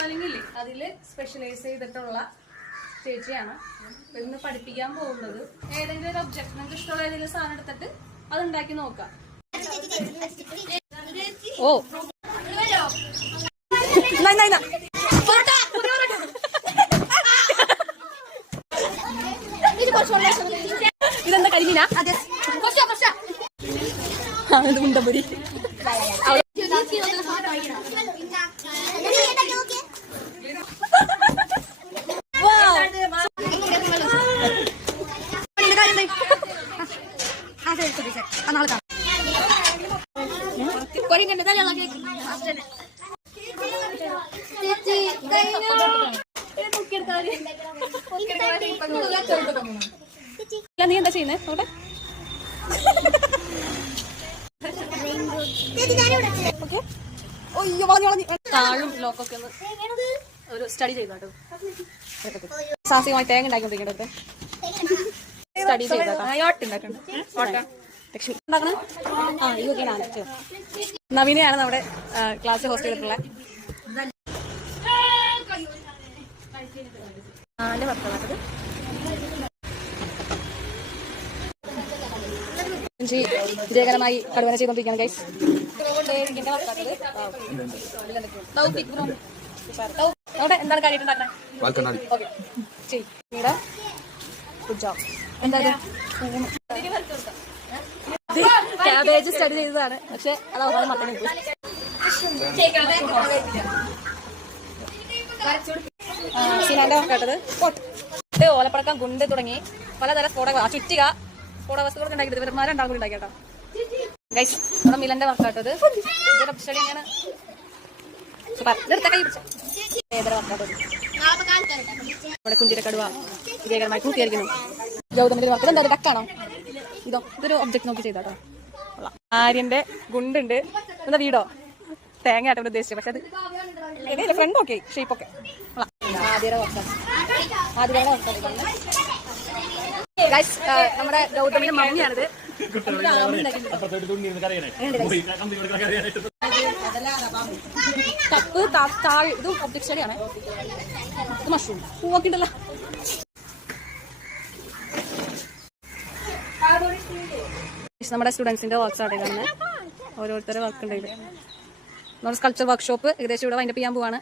Modelling ഇല്ലേ അതിൽ specialise ചെയ്തിട്ടുള്ള ചേച്ചിയാണ്. ഇന്ന് പഠിപ്പിക്കാൻ പോകുന്നത്. ഏതെങ്കിലും ഒരു ഒബ്ജക്ട് നിങ്ങൾക്ക് ഇഷ്ടമുള്ള ഏതെങ്കിലും സാധനം എടുത്തിട്ട് അത് ഉണ്ടാക്കി നോക്കാം. ഓ ഇതെന്താ കരിമീനാ? ഇത് ഉണ്ടമ്പൊരി. നീ എന്താ ചെയ്യുന്നേ? നോട്ടെ താഴും ലോക്കൊക്കെ ഒന്ന് ഒരു സ്റ്റഡി ചെയ്തോട്ടോ. സാഹസികമായി തേങ്ങ ഉണ്ടാക്കിക്കൊണ്ടിരിക്കട്ടെ. സ്റ്റഡി ചെയ്തോട്ടോ. നവീനയാണ് നമ്മുടെ ക്ലാസ് ഹോസ്റ്റ് ചെയ്തിട്ടുള്ള. വിജയകരമായി കടുവന ചെയ്തോണ്ടിരിക്കുകയാണ് ഗൈസ്. എന്താണ് കാര്യമായിട്ടുണ്ടാക്കുന്നത്? ക്യാബേജ് സ്റ്റഡി ചെയ്തതാണ്, പക്ഷെ അത് അവസാനം മട്ടൻ സീനാന്റെ കേട്ടത്. ഓലപ്പടക്കം, ഗുണ്ട് തുടങ്ങി പലതരം ചുറ്റിക സ്ഫോടക വസ്തുക്കളൊക്കെ ഉണ്ടാക്കിയിട്ട് ഇവന്മാരുണ്ടാകും ഉണ്ടാക്കിട്ടോ ഗൈസ്. നമ്മുടെ മിലന്റെ വർക്കാട്ടത് സ്റ്റഡി തന്നെയാണ്. നമ്മുടെ കുഞ്ചിരക്കടുവ വിജയകരമായി പൂർത്തിയായിരിക്കുന്നു. ഗൗതമിന്റെ വർക്ക് എന്താ ഡക്കാണോ? ഇതൊരു ഒബ്ജക്ട് നോക്കി ചെയ്താട്ടോ. ആര്യന്റെ ഗുണ്ടുണ്ട്. എന്താ വീടോ തേങ്ങ ആട്ടോ ഉദ്ദേശിച്ചത്, പക്ഷെ അത് ഫ്രണ്ട് ഓക്കെ ഷേപ്പ് ഒക്കെ. ആദ്യയുടെ വർക്കാണ്. ആദ്യയുടെ വർക്കാണ് നമ്മുടെ ഗൗതമിന്റെ മമ്മിയാണിത്. കപ്പ് താഴ് ഇത് ഒബ്ജക്ട് സ്റ്റഡിയാണ്. ഇത് മഷ്റൂം പൂവൊക്കെ ഉണ്ടല്ലോ. നമ്മുടെ സ്റ്റുഡൻസിന്റെ വർക്ക്സ് ആണ് കാണുന്നത്. ഓരോരുത്തരുടെ വർക്ക് ഉണ്ട്. നമ്മുടെ സ്കൾപ്ചർ വർക്ക്ഷോപ്പ് ഏകദേശം ഇവിടെ വൈൻഡപ്പ് ചെയ്യാൻ പോവാണ്.